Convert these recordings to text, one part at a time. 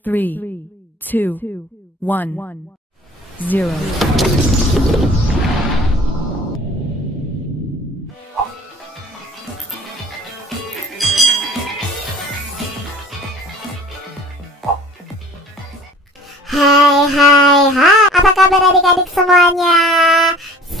3, 2, 1, 0. Hai, apa kabar adik-adik semuanya?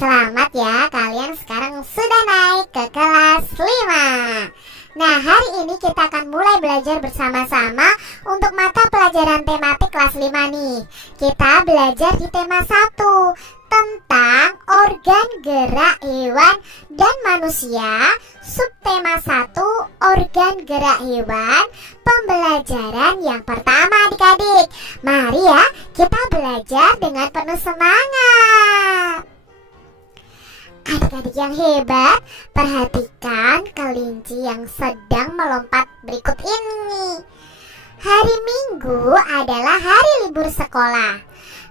Selamat ya, kalian sekarang sudah naik ke kelas 5. Nah, hari ini kita akan mulai belajar bersama-sama untuk mata pelajaran tematik kelas 5 nih. Kita belajar di tema 1 tentang organ gerak hewan dan manusia. Subtema 1 organ gerak hewan, pembelajaran yang pertama adik-adik. Mari ya, kita belajar dengan penuh semangat. Adik-adik yang hebat, perhatikan kelinci yang sedang melompat berikut ini. Hari Minggu adalah hari libur sekolah.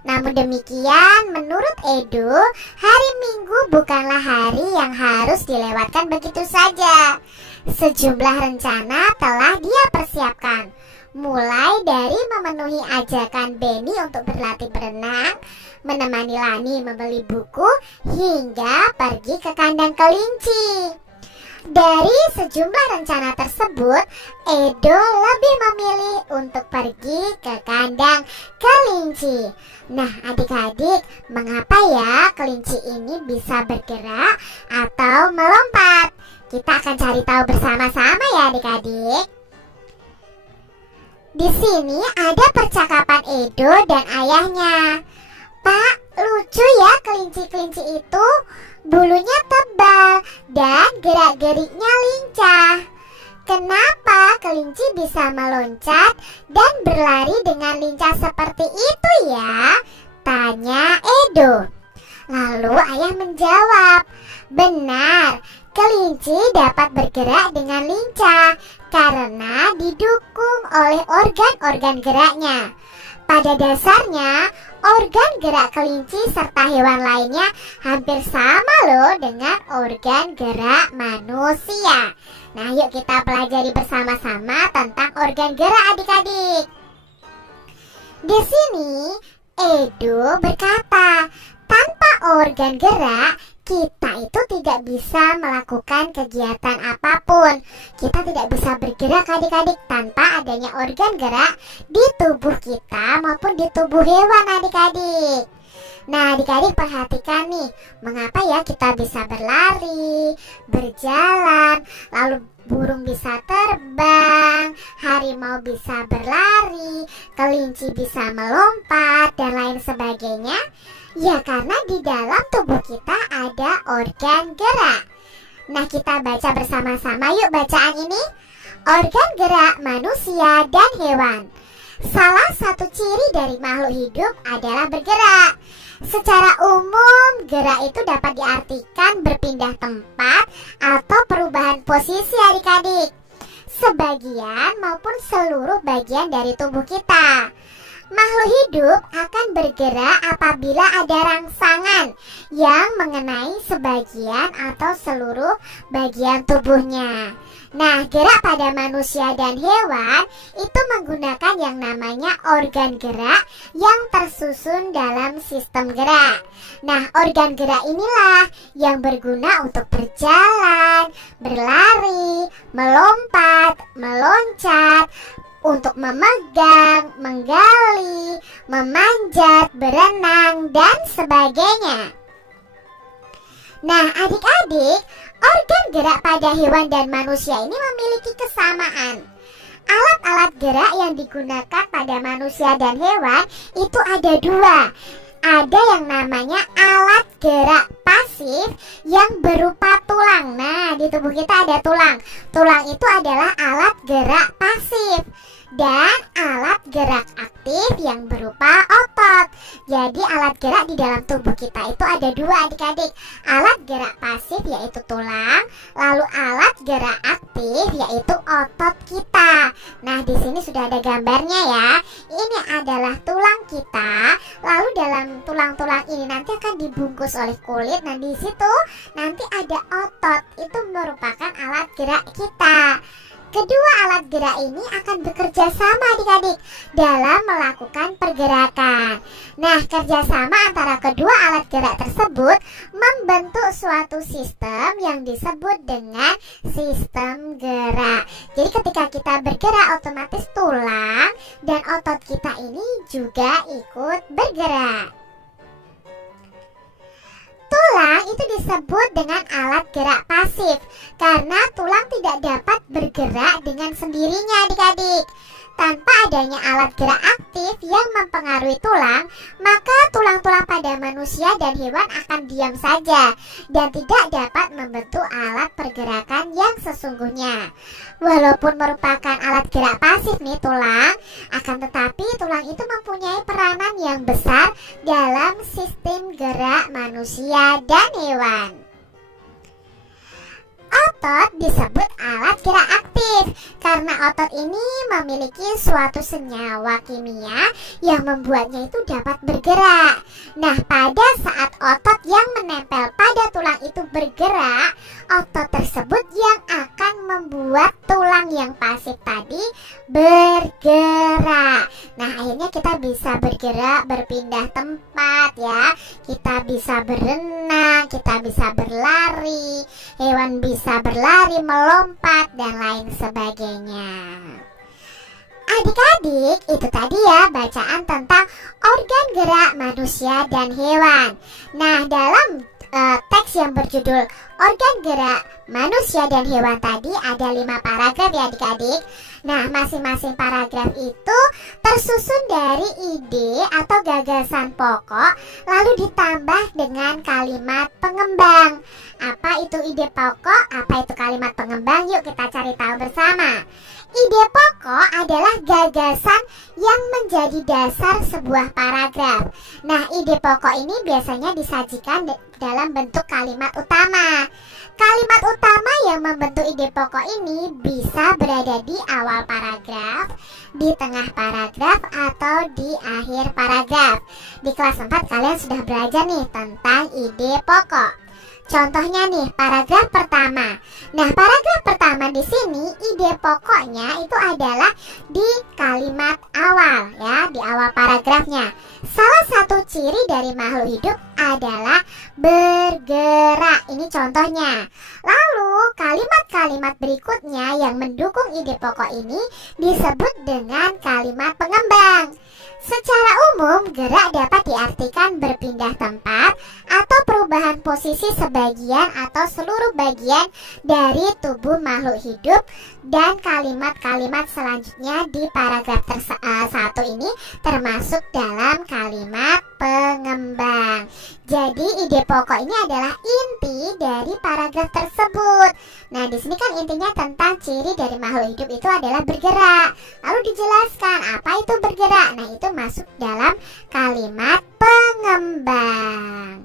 Namun demikian, menurut Edo, hari Minggu bukanlah hari yang harus dilewatkan begitu saja. Sejumlah rencana telah dia persiapkan, mulai dari memenuhi ajakan Benny untuk berlatih berenang, menemani Lani membeli buku, hingga pergi ke kandang kelinci. Dari sejumlah rencana tersebut, Edo lebih memilih untuk pergi ke kandang kelinci. Nah, adik-adik, mengapa ya kelinci ini bisa bergerak atau melompat? Kita akan cari tahu bersama-sama ya adik-adik. Di sini ada percakapan Edo dan ayahnya. Pak, lucu ya kelinci-kelinci itu. Bulunya tebal dan gerak-geriknya lincah. Kenapa kelinci bisa meloncat dan berlari dengan lincah seperti itu ya? Tanya Edo. Lalu ayah menjawab, benar, kelinci dapat bergerak dengan lincah karena didukung oleh organ-organ geraknya. Pada dasarnya, organ gerak kelinci serta hewan lainnya hampir sama loh dengan organ gerak manusia. Nah, yuk kita pelajari bersama-sama tentang organ gerak adik-adik. Di sini, Edo berkata, tanpa organ gerak, kita itu tidak bisa melakukan kegiatan apapun. Kita tidak bisa bergerak adik-adik tanpa adanya organ gerak di tubuh kita maupun di tubuh hewan adik-adik. Nah, adik-adik perhatikan nih, mengapa ya kita bisa berlari, berjalan, lalu burung bisa terbang, harimau bisa berlari, kelinci bisa melompat, dan lain sebagainya? Ya, karena di dalam tubuh kita ada organ gerak. Nah, kita baca bersama-sama yuk bacaan ini. Organ gerak manusia dan hewan. Salah satu ciri dari makhluk hidup adalah bergerak. Secara umum, gerak itu dapat diartikan berpindah tempat atau perubahan posisi adik-adik, sebagian maupun seluruh bagian dari tubuh kita. Makhluk hidup akan bergerak apabila ada rangsangan yang mengenai sebagian atau seluruh bagian tubuhnya. Nah, gerak pada manusia dan hewan itu menggunakan yang namanya organ gerak yang tersusun dalam sistem gerak. Nah, organ gerak inilah yang berguna untuk berjalan, berlari, melompat, meloncat, untuk memegang, menggali, memanjat, berenang, dan sebagainya. Nah, adik-adik, organ gerak pada hewan dan manusia ini memiliki kesamaan. Alat-alat gerak yang digunakan pada manusia dan hewan itu ada dua. Ada yang namanya alat gerak pasif yang berupa tulang. Nah, di tubuh kita ada tulang. Tulang itu adalah alat gerak pasif. Dan alat gerak aktif yang berupa otot. Jadi alat gerak di dalam tubuh kita itu ada dua adik-adik. Alat gerak pasif yaitu tulang, lalu alat gerak aktif yaitu otot kita. Nah, di sini sudah ada gambarnya ya. Ini adalah tulang kita. Lalu dalam tulang-tulang ini nanti akan dibungkus oleh kulit. Nah, di situ nanti ada otot. Itu merupakan alat gerak kita. Kedua alat gerak ini akan bekerja sama adik-adik dalam melakukan pergerakan. Nah, kerjasama antara kedua alat gerak tersebut membentuk suatu sistem yang disebut dengan sistem gerak. Jadi ketika kita bergerak, otomatis tulang dan otot kita ini juga ikut bergerak. Tulang itu disebut dengan alat gerak pasif karena tulang tidak dapat bergerak dengan sendirinya adik-adik. Tanpa adanya alat gerak aktif yang mempengaruhi tulang, maka tulang-tulang pada manusia dan hewan akan diam saja dan tidak dapat membentuk alat pergerakan yang sesungguhnya. Walaupun merupakan alat gerak pasif nih tulang, akan tetapi tulang itu mempunyai peranan yang besar dalam sistem gerak manusia dan hewan. Otot disebut alat gerak aktif karena otot ini memiliki suatu senyawa kimia yang membuatnya itu dapat bergerak. Nah, pada saat otot yang menempel pada tulang itu bergerak, otot tersebut yang akan membuat tulang yang pasif tadi bergerak. Nah, akhirnya kita bisa bergerak, berpindah tempat ya. Kita bisa berenang, kita bisa berlari, hewan bisa berlari, melompat, dan lain sebagainya. Adik-adik, itu tadi ya bacaan tentang organ gerak manusia dan hewan. Nah, dalam teks yang berjudul organ gerak manusia dan hewan tadi ada 5 paragraf ya adik-adik. Nah, masing-masing paragraf itu tersusun dari ide atau gagasan pokok lalu ditambah dengan kalimat pengembang. Apa itu ide pokok? Apa itu kalimat pengembang? Yuk kita cari tahu bersama. Ide pokok adalah gagasan yang menjadi dasar sebuah paragraf. Nah, ide pokok ini biasanya disajikan dalam bentuk kalimat utama. Kalimat utama yang membentuk ide pokok ini bisa berada di awal paragraf, di tengah paragraf, atau di akhir paragraf. Di kelas 4 kalian sudah belajar nih tentang ide pokok. Contohnya nih, paragraf pertama. Nah, paragraf pertama di sini ide pokoknya itu adalah di kalimat awal ya, di awal paragrafnya. Salah satu ciri dari makhluk hidup adalah bergerak. Ini contohnya. Lalu, kalimat-kalimat berikutnya yang mendukung ide pokok ini disebut dengan kalimat pengembang. Secara umum, gerak dapat diartikan berpindah tempat atau perubahan posisi sebagian atau seluruh bagian dari tubuh makhluk hidup, dan kalimat-kalimat selanjutnya di paragraf 1 ini termasuk dalam kalimat pengembang. Jadi ide pokok ini adalah inti dari paragraf tersebut. Nah, di sini kan intinya tentang ciri dari makhluk hidup itu adalah bergerak. Lalu dijelaskan apa itu bergerak. Nah, itu masuk dalam kalimat pengembang.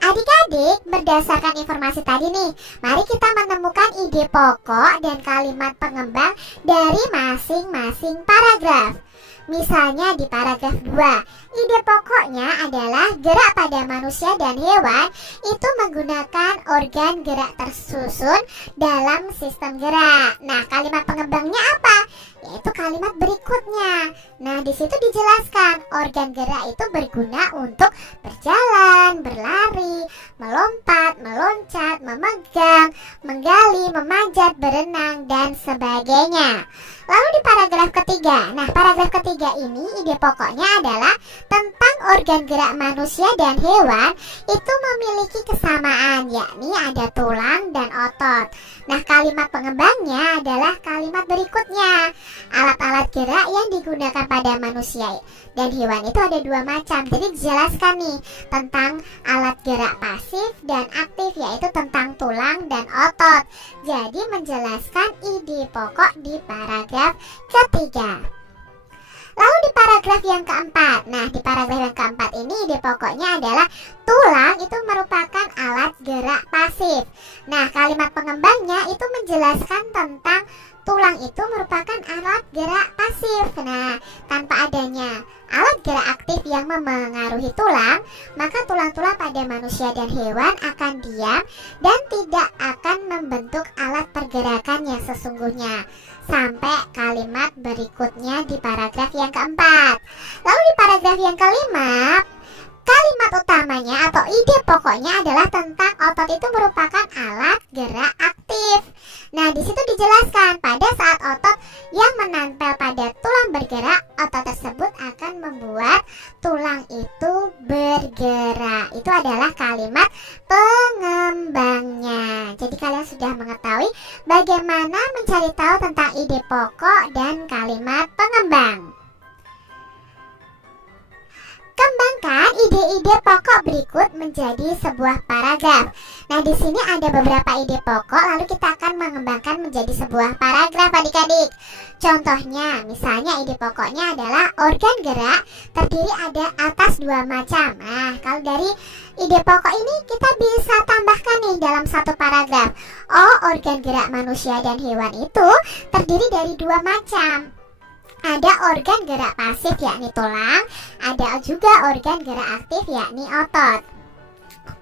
Adik-adik, berdasarkan informasi tadi nih, mari kita menemukan ide pokok dan kalimat pengembang dari masing-masing paragraf. Misalnya di paragraf 2, ide pokoknya adalah gerak pada manusia dan hewan itu menggunakan organ gerak tersusun dalam sistem gerak. Nah, kalimat pengembangnya apa? Yaitu kalimat berikutnya. Nah, di situ dijelaskan organ gerak itu berguna untuk berjalan, berlari, melompat, meloncat, memegang, menggali, memanjat, berenang, dan sebagainya. Lalu di paragraf ketiga. Nah, paragraf ketiga ini ide pokoknya adalah tentang organ gerak manusia dan hewan itu memiliki kesamaan, yakni ada tulang dan otot. Nah, kalimat pengembangnya adalah kalimat berikutnya. Alat-alat gerak yang digunakan pada manusia dan hewan itu ada 2 macam. Jadi dijelaskan nih tentang alat gerak pasif dan aktif, yaitu tentang tulang dan otot. Jadi menjelaskan ide pokok di paragraf ketiga. Lalu di paragraf paragraf yang keempat. Nah, di paragraf yang keempat ini ide pokoknya adalah tulang itu merupakan alat gerak pasif. Nah, kalimat pengembangnya itu menjelaskan tentang tulang itu merupakan alat gerak pasif. Nah, tanpa adanya alat gerak aktif yang memengaruhi tulang, maka tulang-tulang pada manusia dan hewan akan diam dan tidak akan membentuk alat pergerakan yang sesungguhnya. Sampai kalimat berikutnya di paragraf yang keempat. Lalu di paragraf yang kelima, kalimat utamanya atau ide pokoknya adalah tentang otot itu merupakan alat gerak aktif. Nah, di situ dijelaskan pada saat otot yang menempel pada tulang bergerak, otot tersebut akan membuat tulang itu bergerak. Itu adalah kalimat pengembangnya. Jadi kalian sudah mengetahui bagaimana mencari tahu tentang ide pokok dan kalimat pengembang. Kembangkan ide-ide pokok berikut menjadi sebuah paragraf. Nah, di sini ada beberapa ide pokok, lalu kita akan mengembangkan menjadi sebuah paragraf, adik-adik. Contohnya, misalnya ide pokoknya adalah organ gerak terdiri ada atas dua macam. Nah, kalau dari ide pokok ini kita bisa tambahkan nih dalam satu paragraf. Oh, organ gerak manusia dan hewan itu terdiri dari dua macam. Ada organ gerak pasif yakni tulang, ada juga organ gerak aktif yakni otot.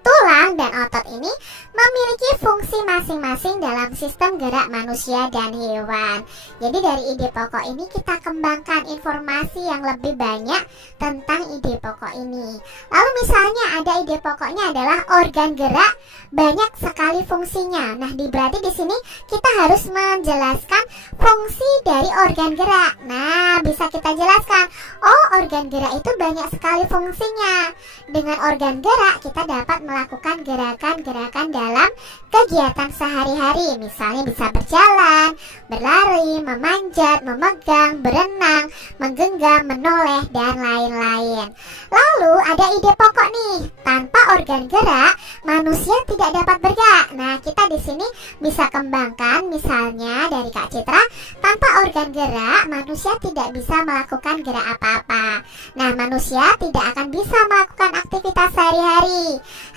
Tulang dan otot ini memiliki fungsi masing-masing dalam sistem gerak manusia dan hewan. Jadi dari ide pokok ini kita kembangkan informasi yang lebih banyak tentang ide pokok ini. Lalu misalnya ada ide pokoknya adalah organ gerak banyak sekali fungsinya. Nah, berarti di sini kita harus menjelaskan fungsi dari organ gerak. Nah, bisa kita jelaskan, oh, organ gerak itu banyak sekali fungsinya. Dengan organ gerak kita dapat melakukan gerakan-gerakan dalam kegiatan sehari-hari. Misalnya bisa berjalan, berlari, memanjat, memegang, berenang, menggenggam, menoleh, dan lain-lain. Lalu ada ide pokok nih, tanpa organ gerak manusia tidak dapat bergerak. Nah, kita di sini bisa kembangkan misalnya dari Kak Citra, tanpa organ gerak manusia tidak bisa melakukan gerak apa-apa. Nah, manusia tidak akan bisa melakukan aktivitas sehari-hari.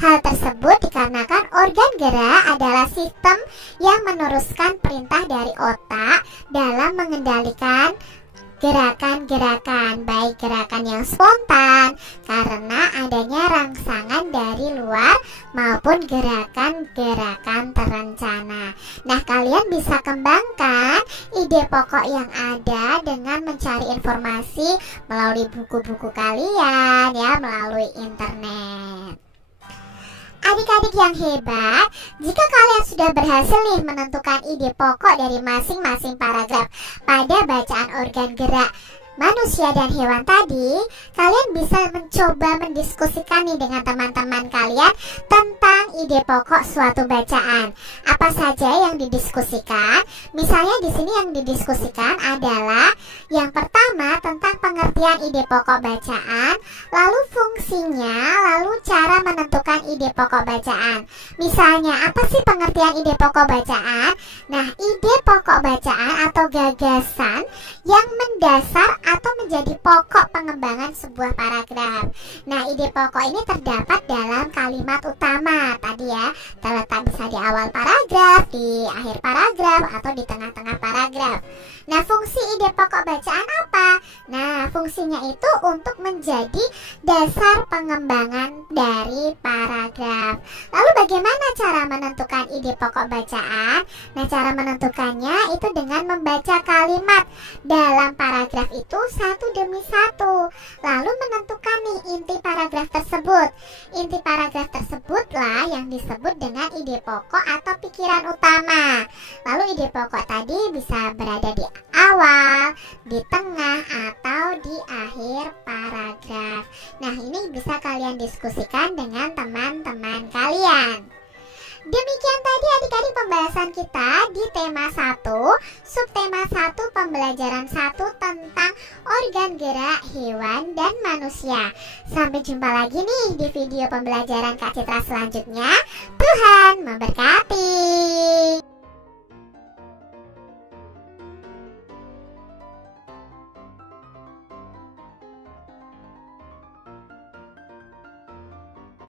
Hal tersebut dikarenakan organ gerak adalah sistem yang meneruskan perintah dari otak dalam mengendalikan gerakan-gerakan, baik gerakan yang spontan karena adanya rangsangan dari luar maupun gerakan-gerakan terencana. Nah, kalian bisa kembangkan ide pokok yang ada dengan mencari informasi melalui buku-buku kalian ya, melalui internet. Adik-adik yang hebat, jika kalian sudah berhasil nih menentukan ide pokok dari masing-masing paragraf pada bacaan organ gerak manusia dan hewan tadi, kalian bisa mencoba mendiskusikan nih dengan teman-teman kalian tentang ide pokok suatu bacaan. Apa saja yang didiskusikan? Misalnya di sini yang didiskusikan adalah yang pertama tentang pengertian ide pokok bacaan, lalu fungsinya, lalu cara menentukan ide pokok bacaan. Misalnya, apa sih pengertian ide pokok bacaan? Nah, ide pokok bacaan atau gagasan yang mendasar atau menjadi pokok pengembangan sebuah paragraf. Nah, ide pokok ini terdapat dalam kalimat utama tadi ya, terletak bisa di awal paragraf, di akhir paragraf, atau di tengah-tengah paragraf. Nah, fungsi ide pokok bacaan apa? Nah, fungsinya itu untuk menjadi dasar pengembangan dari paragraf. Lalu bagaimana cara menentukan ide pokok bacaan? Nah, cara menentukannya itu dengan membaca kalimat dalam paragraf itu satu demi satu, lalu menentukan nih inti paragraf tersebut. Inti paragraf tersebutlah yang disebut dengan ide pokok atau pikiran utama. Lalu ide pokok tadi bisa berada di awal, di tengah, atau di akhir paragraf. Nah, ini bisa kalian diskusikan dengan teman-teman kalian. Demikian tadi adik-adik pembahasan kita di tema 1, subtema 1 pembelajaran 1 tentang organ gerak hewan dan manusia. Sampai jumpa lagi nih di video pembelajaran Kak Citra selanjutnya. Tuhan memberkati.